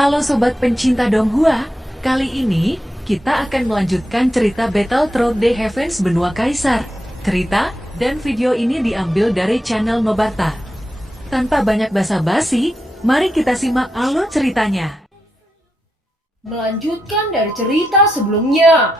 Halo sobat pencinta Donghua, kali ini kita akan melanjutkan cerita Battle Through the Heavens Benua Kaisar. Cerita dan video ini diambil dari channel Nobarta. Tanpa banyak basa-basi, mari kita simak alur ceritanya. Melanjutkan dari cerita sebelumnya,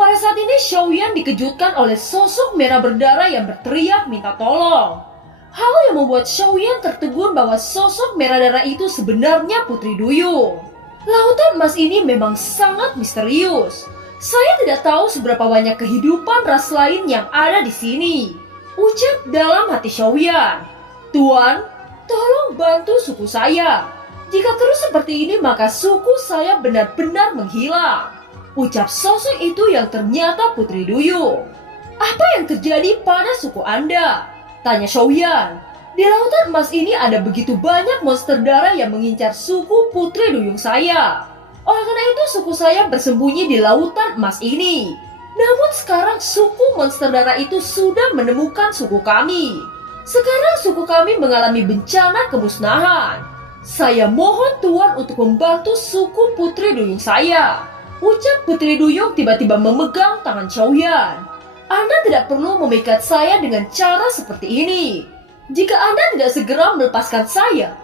pada saat ini Xiaoyan dikejutkan oleh sosok merah berdarah yang berteriak minta tolong. Hal yang membuat Xiaoyan tertegun bahwa sosok merah darah itu sebenarnya Putri Duyung. Lautan emas ini memang sangat misterius. Saya tidak tahu seberapa banyak kehidupan ras lain yang ada di sini. Ucap dalam hati Xiaoyan. Tuan, tolong bantu suku saya. Jika terus seperti ini maka suku saya benar-benar menghilang. Ucap sosok itu yang ternyata Putri Duyung. Apa yang terjadi pada suku Anda? Tanya Xiaoyan. Di lautan emas ini ada begitu banyak monster darah yang mengincar suku Putri Duyung saya. Oleh karena itu suku saya bersembunyi di lautan emas ini. Namun sekarang suku monster darah itu sudah menemukan suku kami. Sekarang suku kami mengalami bencana kemusnahan. Saya mohon Tuan untuk membantu suku Putri Duyung saya. Ucap Putri Duyung tiba-tiba memegang tangan Xiaoyan. Anda tidak perlu memikat saya dengan cara seperti ini. Jika Anda tidak segera melepaskan saya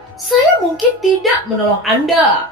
mungkin tidak menolong Anda.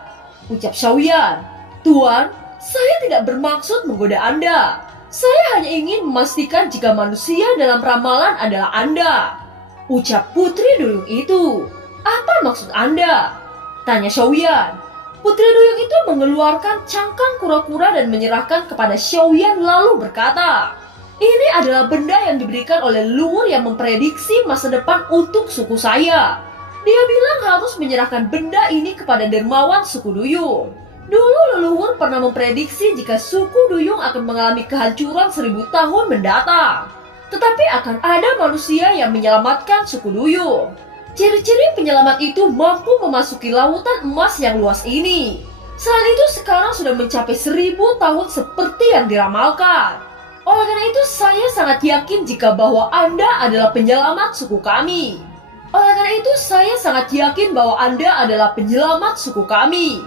Ucap Xiaoyan. Tuan, saya tidak bermaksud menggoda Anda. Saya hanya ingin memastikan jika manusia dalam ramalan adalah Anda. Ucap Putri Duyung itu. Apa maksud Anda? Tanya Xiaoyan. Putri Duyung itu mengeluarkan cangkang kura-kura dan menyerahkan kepada Xiaoyan lalu berkata, ini adalah benda yang diberikan oleh leluhur yang memprediksi masa depan untuk suku saya. Dia bilang harus menyerahkan benda ini kepada dermawan suku Duyung. Dulu leluhur pernah memprediksi jika suku Duyung akan mengalami kehancuran 1000 tahun mendatang. Tetapi akan ada manusia yang menyelamatkan suku Duyung. Ciri-ciri penyelamat itu mampu memasuki lautan emas yang luas ini. Selain itu sekarang sudah mencapai 1000 tahun seperti yang diramalkan. Oleh karena itu saya sangat yakin jika bahwa Anda adalah penyelamat suku kami. Oleh karena itu saya sangat yakin bahwa Anda adalah penyelamat suku kami.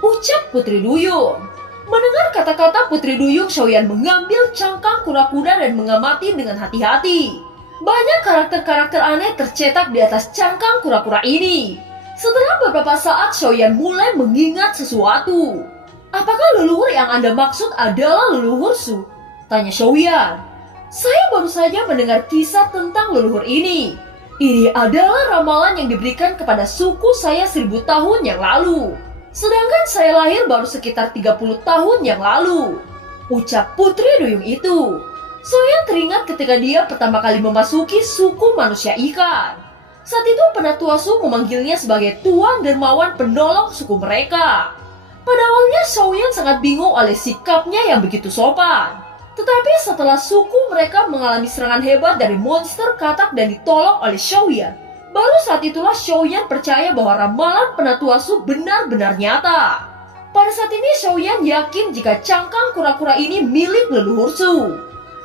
Ucap Putri Duyung. Mendengar kata-kata Putri Duyung, Xiaoyan mengambil cangkang kura-kura dan mengamati dengan hati-hati. Banyak karakter-karakter aneh tercetak di atas cangkang kura-kura ini. Setelah beberapa saat Xiaoyan mulai mengingat sesuatu. Apakah leluhur yang Anda maksud adalah leluhur Su? Tanya Xiaoyan. Saya baru saja mendengar kisah tentang leluhur ini. Ini adalah ramalan yang diberikan kepada suku saya 1000 tahun yang lalu. Sedangkan saya lahir baru sekitar 30 tahun yang lalu. Ucap Putri Duyung itu. Xiaoyan teringat ketika dia pertama kali memasuki suku manusia ikan. Saat itu Penatua Su memanggilnya sebagai Tuan Dermawan penolong suku mereka. Pada awalnya Xiaoyan sangat bingung oleh sikapnya yang begitu sopan. Tetapi setelah suku mereka mengalami serangan hebat dari monster katak dan ditolong oleh Xiaoyan, baru saat itulah Xiaoyan percaya bahwa ramalan Penatua Su benar-benar nyata. Pada saat ini Xiaoyan yakin jika cangkang kura-kura ini milik leluhur Su.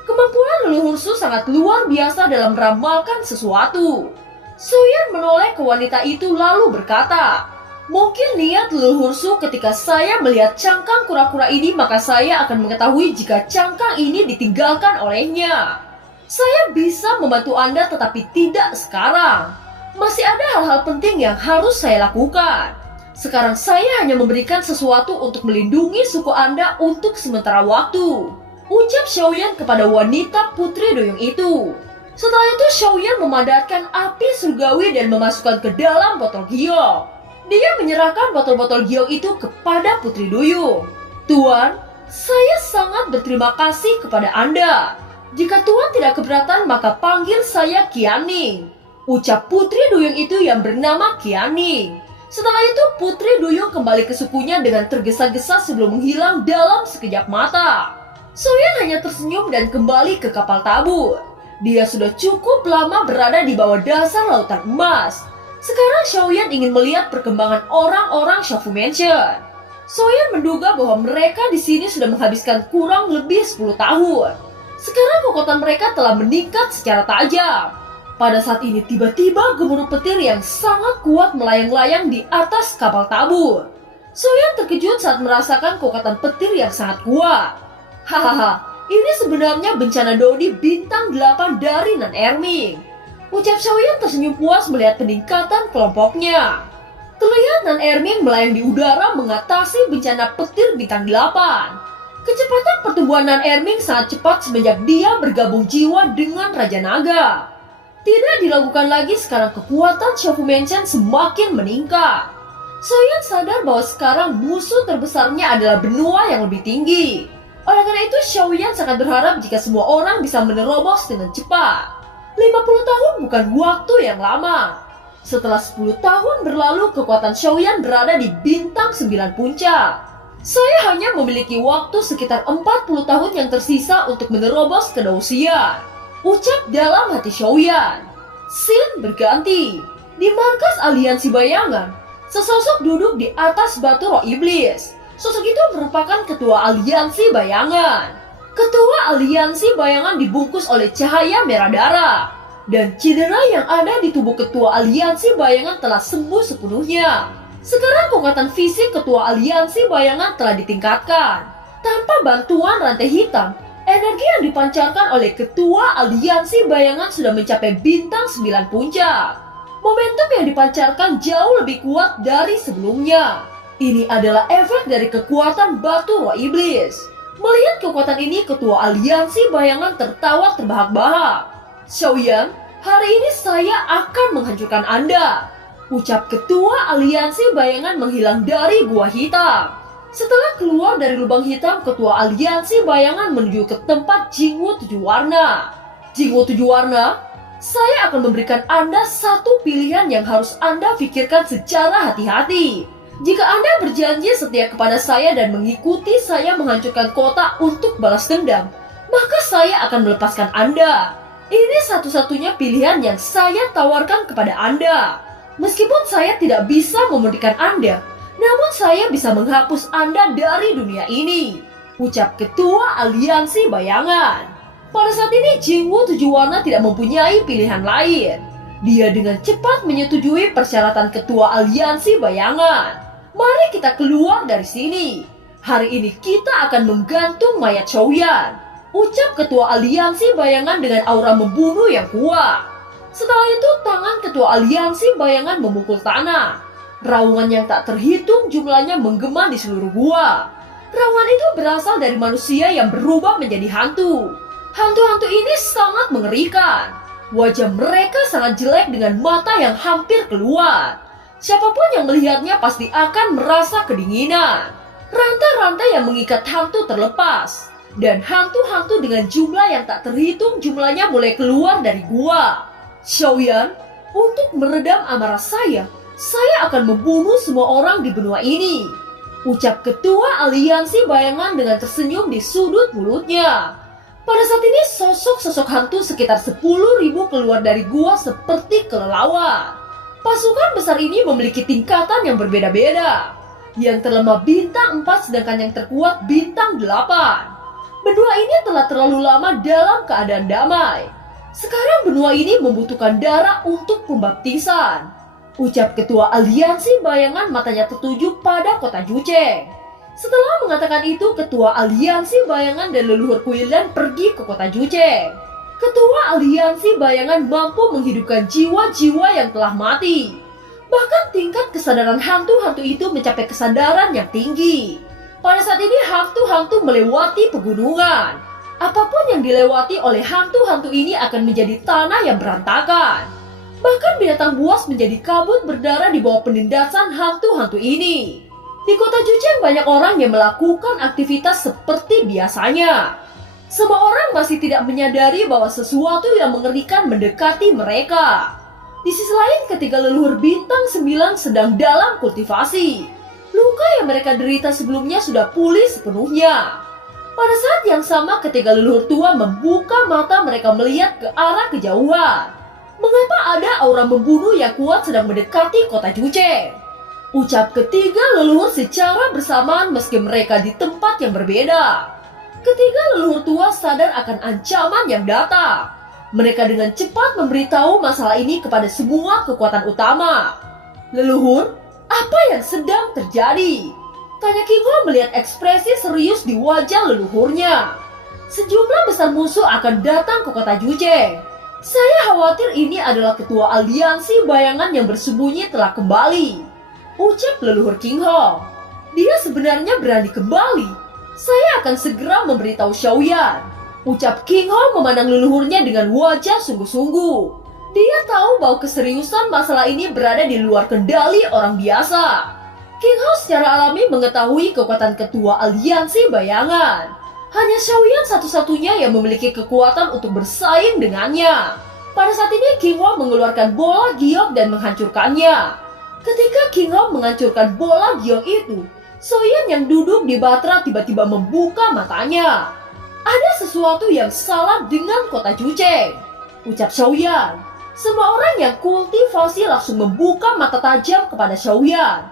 Kemampuan leluhur Su sangat luar biasa dalam meramalkan sesuatu. Xiaoyan menoleh ke wanita itu lalu berkata, mungkin lihat leluhur Su ketika saya melihat cangkang kura-kura ini maka saya akan mengetahui jika cangkang ini ditinggalkan olehnya. Saya bisa membantu Anda tetapi tidak sekarang. Masih ada hal-hal penting yang harus saya lakukan. Sekarang saya hanya memberikan sesuatu untuk melindungi suku Anda untuk sementara waktu. Ucap Xiaoyan kepada wanita Putri Duyung itu. Setelah itu Xiaoyan memadatkan api surgawi dan memasukkan ke dalam botol giok. Dia menyerahkan botol-botol giok itu kepada Putri Duyung. Tuan, saya sangat berterima kasih kepada Anda. Jika Tuan tidak keberatan maka panggil saya Qianning. Ucap Putri Duyung itu yang bernama Qianning. Setelah itu Putri Duyung kembali ke sukunya dengan tergesa-gesa sebelum menghilang dalam sekejap mata. Xiaoyan hanya tersenyum dan kembali ke kapal tabur. Dia sudah cukup lama berada di bawah dasar lautan emas. Sekarang Xiaoyan ingin melihat perkembangan orang-orang Shafu Mansion. Xiaoyan menduga bahwa mereka di sini sudah menghabiskan kurang lebih 10 tahun. Sekarang kekuatan mereka telah meningkat secara tajam. Pada saat ini tiba-tiba gemuruh petir yang sangat kuat melayang-layang di atas kapal tabur. Xiaoyan terkejut saat merasakan kekuatan petir yang sangat kuat. Hahaha, ini sebenarnya bencana Dodi bintang 8 dari Nan Erming. Ucap Xiaoyan tersenyum puas melihat peningkatan kelompoknya. Terlihat Nan Erming melayang di udara mengatasi bencana petir bintang 8. Kecepatan pertumbuhan Nan Erming sangat cepat semenjak dia bergabung jiwa dengan Raja Naga. Tidak diragukan lagi sekarang kekuatan Xiaofu Mansion semakin meningkat. Xiaoyan sadar bahwa sekarang musuh terbesarnya adalah benua yang lebih tinggi. Oleh karena itu Xiaoyan sangat berharap jika semua orang bisa menerobos dengan cepat. 50 tahun bukan waktu yang lama. Setelah 10 tahun berlalu, kekuatan Xiaoyan berada di bintang 9 puncak. Saya hanya memiliki waktu sekitar 40 tahun yang tersisa untuk menerobos ke Douxian. Ucap dalam hati Xiaoyan. Scene berganti. Di markas aliansi bayangan, sesosok duduk di atas batu roh iblis. Sosok itu merupakan ketua aliansi bayangan. Ketua aliansi bayangan dibungkus oleh cahaya merah darah. Dan cedera yang ada di tubuh ketua aliansi bayangan telah sembuh sepenuhnya. Sekarang kekuatan fisik ketua aliansi bayangan telah ditingkatkan. Tanpa bantuan rantai hitam, energi yang dipancarkan oleh ketua aliansi bayangan sudah mencapai bintang 9 puncak. Momentum yang dipancarkan jauh lebih kuat dari sebelumnya. Ini adalah efek dari kekuatan batu roh iblis. Melihat kekuatan ini, ketua aliansi bayangan tertawa terbahak-bahak. Xiaoyan, hari ini saya akan menghancurkan Anda. Ucap ketua aliansi bayangan menghilang dari gua hitam. Setelah keluar dari lubang hitam, ketua aliansi bayangan menuju ke tempat Jingwu 7 warna. Jingwu 7 warna, saya akan memberikan Anda satu pilihan yang harus Anda pikirkan secara hati-hati. Jika Anda berjanji setia kepada saya dan mengikuti saya menghancurkan kota untuk balas dendam, maka saya akan melepaskan Anda. Ini satu-satunya pilihan yang saya tawarkan kepada Anda. Meskipun saya tidak bisa memberikan Anda, namun saya bisa menghapus Anda dari dunia ini. Ucap ketua aliansi bayangan. Pada saat ini Jingwu 7 warna tidak mempunyai pilihan lain. Dia dengan cepat menyetujui persyaratan ketua aliansi bayangan. Mari kita keluar dari sini. Hari ini kita akan menggantung mayat Xiaoyan. Ucap ketua aliansi bayangan dengan aura membunuh yang kuat. Setelah itu tangan ketua aliansi bayangan memukul tanah. Raungan yang tak terhitung jumlahnya menggema di seluruh gua. Raungan itu berasal dari manusia yang berubah menjadi hantu. Hantu-hantu ini sangat mengerikan. Wajah mereka sangat jelek dengan mata yang hampir keluar. Siapapun yang melihatnya pasti akan merasa kedinginan. Rantai-rantai yang mengikat hantu terlepas. Dan hantu-hantu dengan jumlah yang tak terhitung jumlahnya mulai keluar dari gua. Xiaoyan, untuk meredam amarah saya akan membunuh semua orang di benua ini. Ucap ketua aliansi bayangan dengan tersenyum di sudut mulutnya. Pada saat ini sosok-sosok hantu sekitar 10.000 keluar dari gua seperti kelelawar. Pasukan besar ini memiliki tingkatan yang berbeda-beda. Yang terlemah bintang 4 sedangkan yang terkuat bintang 8. Benua ini telah terlalu lama dalam keadaan damai. Sekarang benua ini membutuhkan darah untuk pembaptisan. Ucap ketua aliansi bayangan matanya tertuju pada kota Jucheng. Setelah mengatakan itu, ketua aliansi bayangan dan leluhur Kuilan pergi ke kota Jucheng. Ketua aliansi bayangan mampu menghidupkan jiwa-jiwa yang telah mati. Bahkan tingkat kesadaran hantu-hantu itu mencapai kesadaran yang tinggi. Pada saat ini hantu-hantu melewati pegunungan. Apapun yang dilewati oleh hantu-hantu ini akan menjadi tanah yang berantakan. Bahkan binatang buas menjadi kabut berdarah di bawah penindasan hantu-hantu ini. Di kota Jucheng banyak orang yang melakukan aktivitas seperti biasanya. Semua orang masih tidak menyadari bahwa sesuatu yang mengerikan mendekati mereka. Di sisi lain, ketika leluhur bintang 9 sedang dalam kultivasi, luka yang mereka derita sebelumnya sudah pulih sepenuhnya. Pada saat yang sama, ketika leluhur tua membuka mata, mereka melihat ke arah kejauhan. Mengapa ada aura membunuh yang kuat sedang mendekati kota Jucheng? Ucap ketiga leluhur secara bersamaan meski mereka di tempat yang berbeda. Ketiga leluhur tua sadar akan ancaman yang datang. Mereka dengan cepat memberitahu masalah ini kepada semua kekuatan utama. Leluhur, apa yang sedang terjadi? Tanya King Ho melihat ekspresi serius di wajah leluhurnya. Sejumlah besar musuh akan datang ke kota Juche. Saya khawatir ini adalah ketua aliansi bayangan yang bersembunyi telah kembali, ucap leluhur King Ho. Dia sebenarnya berani kembali. Saya akan segera memberitahu Xiaoyan, ucap King Ho memandang leluhurnya dengan wajah sungguh-sungguh. Dia tahu bahwa keseriusan masalah ini berada di luar kendali orang biasa. King Ho secara alami mengetahui kekuatan ketua aliansi bayangan. Hanya Xiaoyan satu-satunya yang memiliki kekuatan untuk bersaing dengannya. Pada saat ini King Ho mengeluarkan bola giok dan menghancurkannya. Ketika King Ho menghancurkan bola giok itu, Xiaoyan yang duduk di batra tiba-tiba membuka matanya. Ada sesuatu yang salah dengan kota Juche, ucap Xiaoyan. Semua orang yang kultivasi langsung membuka mata tajam kepada Xiaoyan.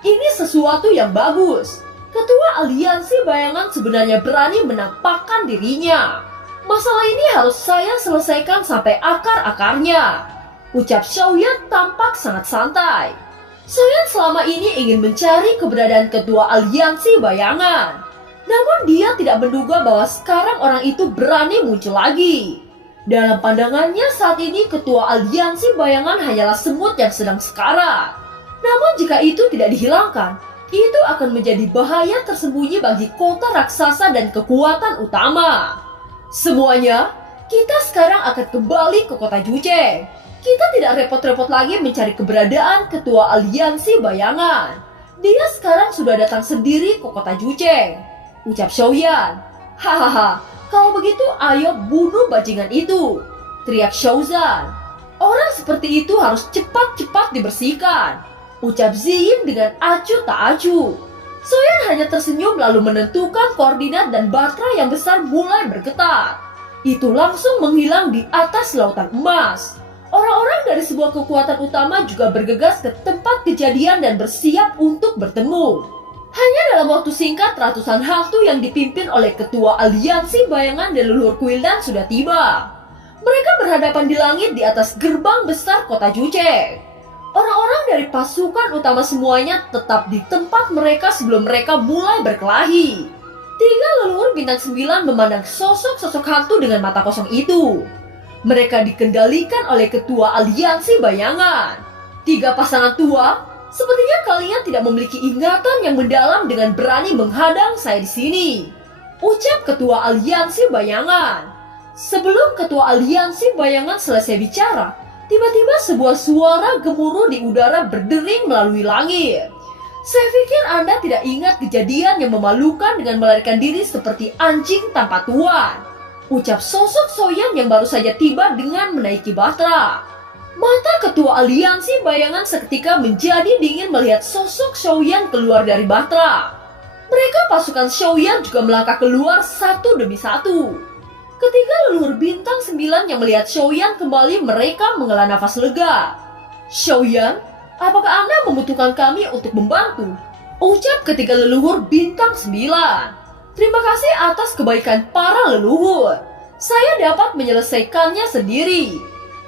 Ini sesuatu yang bagus. Ketua aliansi bayangan sebenarnya berani menampakkan dirinya. Masalah ini harus saya selesaikan sampai akar-akarnya, ucap Xiaoyan tampak sangat santai. Xiaoyan selama ini ingin mencari keberadaan ketua aliansi bayangan. Namun dia tidak menduga bahwa sekarang orang itu berani muncul lagi. Dalam pandangannya saat ini ketua aliansi bayangan hanyalah semut yang sedang sekarat. Namun jika itu tidak dihilangkan, itu akan menjadi bahaya tersembunyi bagi kota raksasa dan kekuatan utama. Semuanya, kita sekarang akan kembali ke kota Juche. Kita tidak repot-repot lagi mencari keberadaan ketua aliansi bayangan. Dia sekarang sudah datang sendiri ke kota Juche, ucap Xiaoyan. Hahaha, kalau begitu ayo bunuh bajingan itu, teriak Xiaozan. Orang seperti itu harus cepat-cepat dibersihkan, ucap Ziyin dengan acuh tak acuh. Xiaoyan hanya tersenyum lalu menentukan koordinat dan batra yang besar mulai bergetar. Itu langsung menghilang di atas lautan emas. Orang-orang dari sebuah kekuatan utama juga bergegas ke tempat kejadian dan bersiap untuk bertemu. Hanya dalam waktu singkat ratusan hantu yang dipimpin oleh ketua aliansi bayangan dan leluhur Quildan sudah tiba. Mereka berhadapan di langit di atas gerbang besar kota Juche. Orang-orang dari pasukan utama semuanya tetap di tempat mereka sebelum mereka mulai berkelahi. 3 leluhur bintang 9 memandang sosok-sosok hantu dengan mata kosong itu. Mereka dikendalikan oleh ketua aliansi bayangan. 3 pasangan tua, sepertinya kalian tidak memiliki ingatan yang mendalam dengan berani menghadang saya di sini, ucap ketua aliansi bayangan. Sebelum ketua aliansi bayangan selesai bicara, tiba-tiba sebuah suara gemuruh di udara berdering melalui langit. Saya pikir Anda tidak ingat kejadian yang memalukan dengan melarikan diri seperti anjing tanpa tuan, ucap sosok Xiaoyan yang baru saja tiba dengan menaiki batra. Mata ketua aliansi bayangan seketika menjadi dingin melihat sosok Xiaoyan keluar dari batra. Mereka pasukan Xiaoyan juga melangkah keluar satu demi satu. Ketika leluhur bintang 9 yang melihat Xiaoyan kembali, mereka menghela nafas lega. Xiaoyan, apakah Anda membutuhkan kami untuk membantu? Ucap ketiga leluhur bintang 9. Terima kasih atas kebaikan para leluhur. Saya dapat menyelesaikannya sendiri.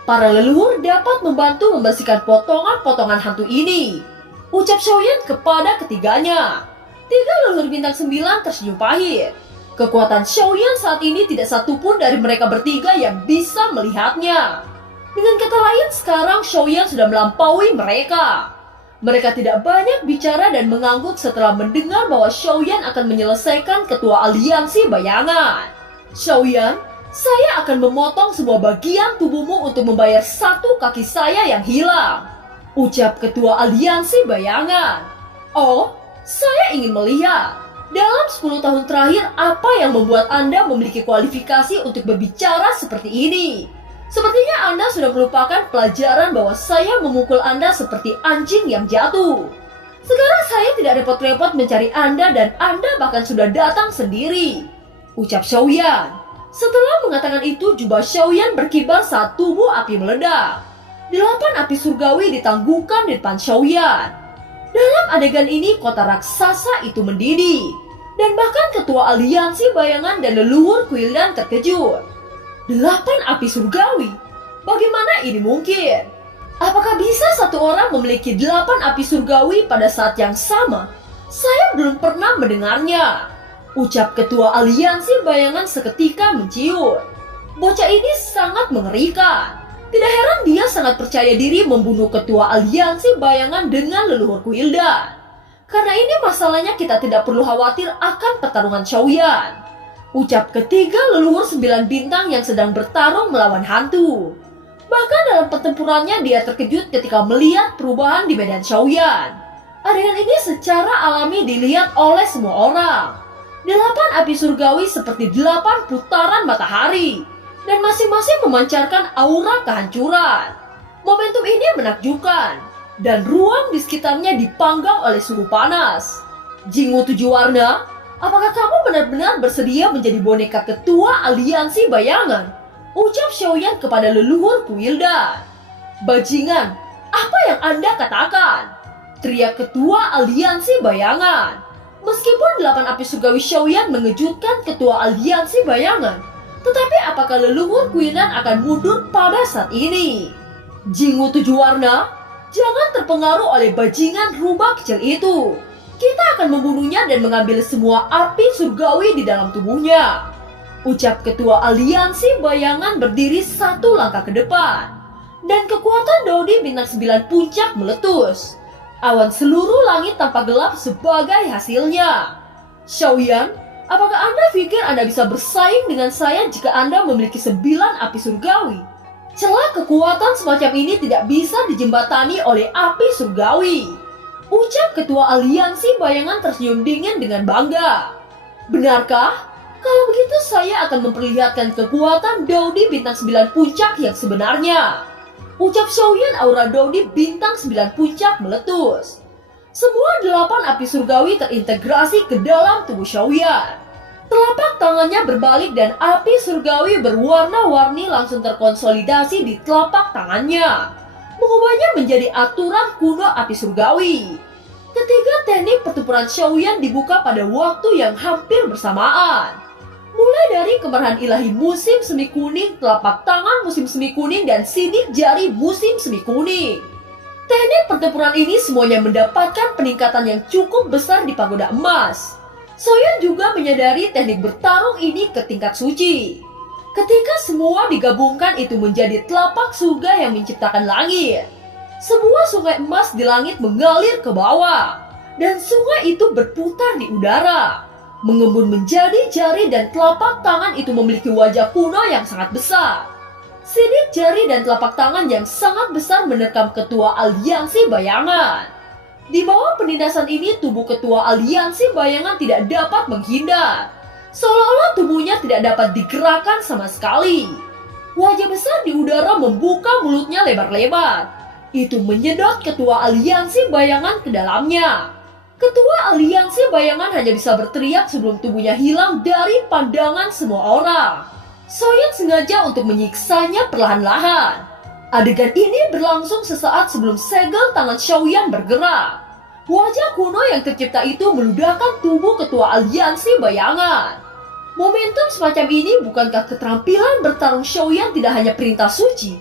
Para leluhur dapat membantu membersihkan potongan-potongan hantu ini, ucap Xiaoyan kepada ketiganya. 3 leluhur bintang 9 tersenyum pahit. Kekuatan Xiaoyan saat ini tidak satupun dari mereka bertiga yang bisa melihatnya. Dengan kata lain, sekarang Xiaoyan sudah melampaui mereka. Mereka tidak banyak bicara dan mengangguk setelah mendengar bahwa Xiaoyan akan menyelesaikan ketua aliansi bayangan. Xiaoyan, saya akan memotong semua bagian tubuhmu untuk membayar satu kaki saya yang hilang, ucap ketua aliansi bayangan. Oh, saya ingin melihat. Dalam 10 tahun terakhir, apa yang membuat Anda memiliki kualifikasi untuk berbicara seperti ini? Sepertinya Anda sudah melupakan pelajaran bahwa saya memukul Anda seperti anjing yang jatuh. Sekarang saya tidak repot-repot mencari Anda dan Anda bahkan sudah datang sendiri, ucap Xiaoyan. Setelah mengatakan itu, jubah Xiaoyan berkibar saat tubuh api meledak. 8 api surgawi ditangguhkan di depan Xiaoyan. Dalam adegan ini, kota raksasa itu mendidih. Dan bahkan ketua aliansi bayangan dan leluhur Quildan terkejut. 8 api surgawi? Bagaimana ini mungkin? Apakah bisa satu orang memiliki 8 api surgawi pada saat yang sama? Saya belum pernah mendengarnya, ucap ketua aliansi bayangan seketika menciut. Bocah ini sangat mengerikan. Tidak heran dia sangat percaya diri membunuh ketua aliansi bayangan dengan leluhur Quildan. Karena ini masalahnya kita tidak perlu khawatir akan pertarungan Xiaoyan, ucap ketiga leluhur 9 bintang yang sedang bertarung melawan hantu. Bahkan dalam pertempurannya dia terkejut ketika melihat perubahan di medan Xiaoyan. Adegan ini secara alami dilihat oleh semua orang. 8 api surgawi seperti 8 putaran matahari, dan masing-masing memancarkan aura kehancuran. Momentum ini menakjubkan, dan ruang di sekitarnya dipanggang oleh suhu panas. Jingwu 7 warna, apakah kamu benar-benar bersedia menjadi boneka ketua aliansi bayangan? Ucap Xiaoyan kepada leluhur Quildan. Bajingan, apa yang Anda katakan? Teriak ketua aliansi bayangan. Meskipun 8 api surgawi Xiaoyan mengejutkan ketua aliansi bayangan, tetapi apakah leluhur Quildan akan mundur pada saat ini? Jingwu 7 warna, jangan terpengaruh oleh bajingan rubah kecil itu. Kita akan membunuhnya dan mengambil semua api surgawi di dalam tubuhnya, ucap ketua aliansi bayangan berdiri 1 langkah ke depan. Dan kekuatan Dodi bintang 9 puncak meletus. Awan seluruh langit tampak gelap sebagai hasilnya. Xiaoyan, apakah Anda pikir Anda bisa bersaing dengan saya jika Anda memiliki 9 api surgawi? Celah kekuatan semacam ini tidak bisa dijembatani oleh api surgawi, ucap ketua aliansi bayangan tersenyum dingin dengan bangga. Benarkah? Kalau begitu saya akan memperlihatkan kekuatan Dodi bintang 9 puncak yang sebenarnya, ucap Xiaoyan. Aura Dodi bintang 9 puncak meletus. Semua 8 api surgawi terintegrasi ke dalam tubuh Xiaoyan. Telapak tangannya berbalik dan api surgawi berwarna-warni langsung terkonsolidasi di telapak tangannya, mengubahnya menjadi aturan kuno api surgawi. Ketiga teknik pertempuran Xiaoyan dibuka pada waktu yang hampir bersamaan. Mulai dari kemarahan ilahi musim semi kuning, telapak tangan musim semi kuning, dan sidik jari musim semi kuning. Teknik pertempuran ini semuanya mendapatkan peningkatan yang cukup besar di pagoda emas. Xiaoyan juga menyadari teknik bertarung ini ke tingkat suci. Ketika semua digabungkan itu menjadi telapak surga yang menciptakan langit. Sebuah sungai emas di langit mengalir ke bawah, dan sungai itu berputar di udara, mengembun menjadi jari, dan telapak tangan itu memiliki wajah kuno yang sangat besar. Sidik jari dan telapak tangan yang sangat besar menerkam ketua aliansi bayangan. Di bawah penindasan ini tubuh ketua aliansi bayangan tidak dapat menghindar, seolah-olah tubuhnya tidak dapat digerakkan sama sekali. Wajah besar di udara membuka mulutnya lebar-lebar. Itu menyedot ketua aliansi bayangan ke dalamnya. Ketua aliansi bayangan hanya bisa berteriak sebelum tubuhnya hilang dari pandangan semua orang. Xiaoyan sengaja untuk menyiksanya perlahan-lahan. Adegan ini berlangsung sesaat sebelum segel tangan Xiaoyan bergerak. Wajah kuno yang tercipta itu meludahkan tubuh ketua aliansi bayangan. Momentum semacam ini bukankah keterampilan bertarung Xiaoyan tidak hanya perintah suci,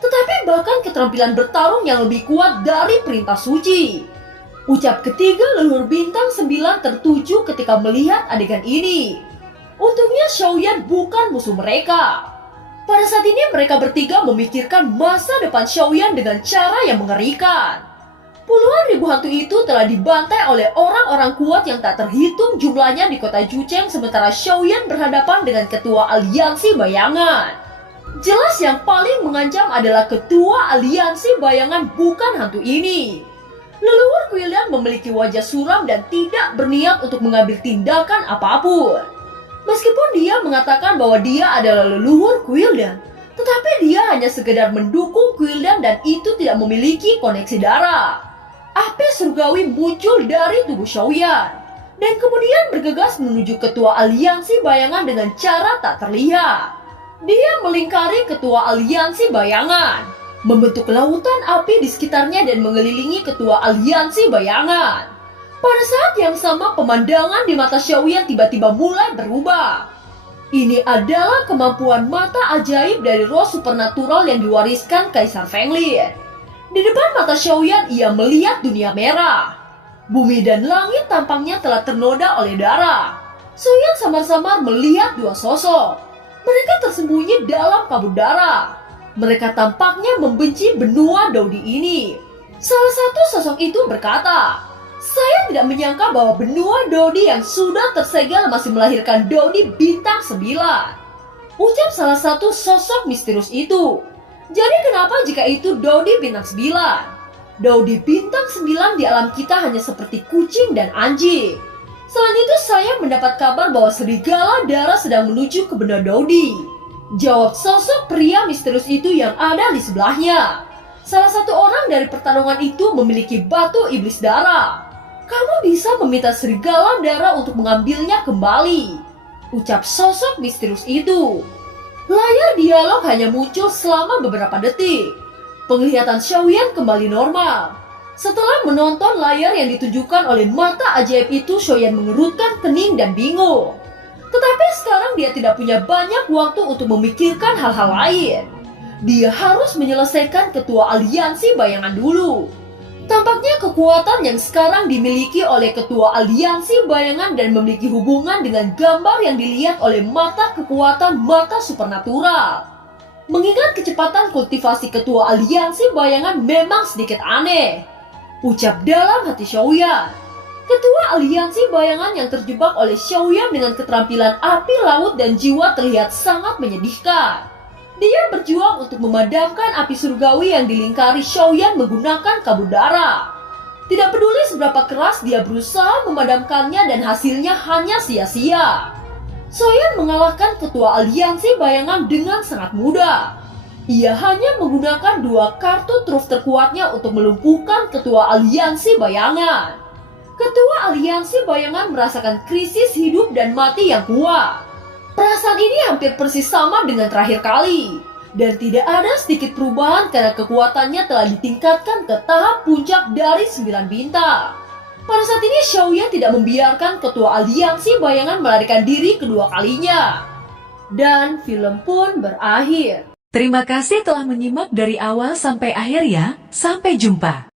tetapi bahkan keterampilan bertarung yang lebih kuat dari perintah suci, ucap ketiga leluhur bintang 9 tertuju ketika melihat adegan ini. Untungnya Xiaoyan bukan musuh mereka. Pada saat ini mereka bertiga memikirkan masa depan Xiaoyan dengan cara yang mengerikan. Puluhan ribu hantu itu telah dibantai oleh orang-orang kuat yang tak terhitung jumlahnya di kota Jucheng, sementara Xiaoyan berhadapan dengan ketua aliansi bayangan. Jelas yang paling mengancam adalah ketua aliansi bayangan, bukan hantu ini. Leluhur Quildan memiliki wajah suram dan tidak berniat untuk mengambil tindakan apapun. Meskipun dia mengatakan bahwa dia adalah leluhur Quildan, tetapi dia hanya sekedar mendukung Quildan dan itu tidak memiliki koneksi darah. Api surgawi muncul dari tubuh Xiaoyan dan kemudian bergegas menuju ketua aliansi bayangan dengan cara tak terlihat. Dia melingkari ketua aliansi bayangan, membentuk lautan api di sekitarnya dan mengelilingi ketua aliansi bayangan. Pada saat yang sama pemandangan di mata Xiaoyan tiba-tiba mulai berubah. Ini adalah kemampuan mata ajaib dari roh supernatural yang diwariskan Kaisar Feng Li. Di depan mata Xiaoyan ia melihat dunia merah. Bumi dan langit tampaknya telah ternoda oleh darah. Soyan samar-samar melihat dua sosok. Mereka tersembunyi dalam kabut darah. Mereka tampaknya membenci benua Dodi ini. Salah satu sosok itu berkata, "Saya tidak menyangka bahwa benua Dodi yang sudah tersegel masih melahirkan Dodi bintang 9. Ucap salah satu sosok misterius itu. Jadi kenapa jika itu Dodi bintang 9? Dodi bintang 9 di alam kita hanya seperti kucing dan anjing. Selain itu saya mendapat kabar bahwa serigala darah sedang menuju ke benua Dodi." Jawab sosok pria misterius itu yang ada di sebelahnya. Salah satu orang dari pertarungan itu memiliki batu iblis darah. "Kamu bisa meminta serigala darah untuk mengambilnya kembali," ucap sosok misterius itu. Layar dialog hanya muncul selama beberapa detik. Penglihatan Xiaoyan kembali normal. Setelah menonton layar yang ditunjukkan oleh mata ajaib itu, Xiaoyan mengerutkan kening dan bingung. Tetapi sekarang dia tidak punya banyak waktu untuk memikirkan hal-hal lain. Dia harus menyelesaikan ketua aliansi bayangan dulu. Tampaknya kekuatan yang sekarang dimiliki oleh ketua aliansi bayangan dan memiliki hubungan dengan gambar yang dilihat oleh mata kekuatan mata supernatural. Mengingat kecepatan kultivasi ketua aliansi bayangan memang sedikit aneh, ucap dalam hati Xiaoyan. Ketua aliansi bayangan yang terjebak oleh Xiaoyan dengan keterampilan api laut dan jiwa terlihat sangat menyedihkan. Dia berjuang untuk memadamkan api surgawi yang dilingkari Xiaoyan menggunakan kabut darah. Tidak peduli seberapa keras dia berusaha memadamkannya dan hasilnya hanya sia-sia. Soyan mengalahkan ketua aliansi bayangan dengan sangat mudah. Ia hanya menggunakan 2 kartu truf terkuatnya untuk melumpuhkan ketua aliansi bayangan. Ketua aliansi bayangan merasakan krisis hidup dan mati yang kuat. Perasaan ini hampir persis sama dengan terakhir kali. Dan tidak ada sedikit perubahan karena kekuatannya telah ditingkatkan ke tahap puncak dari 9 bintang. Pada saat ini Xiaoyan tidak membiarkan ketua aliansi bayangan melarikan diri kedua kalinya. Dan film pun berakhir. Terima kasih telah menyimak dari awal sampai akhir ya. Sampai jumpa.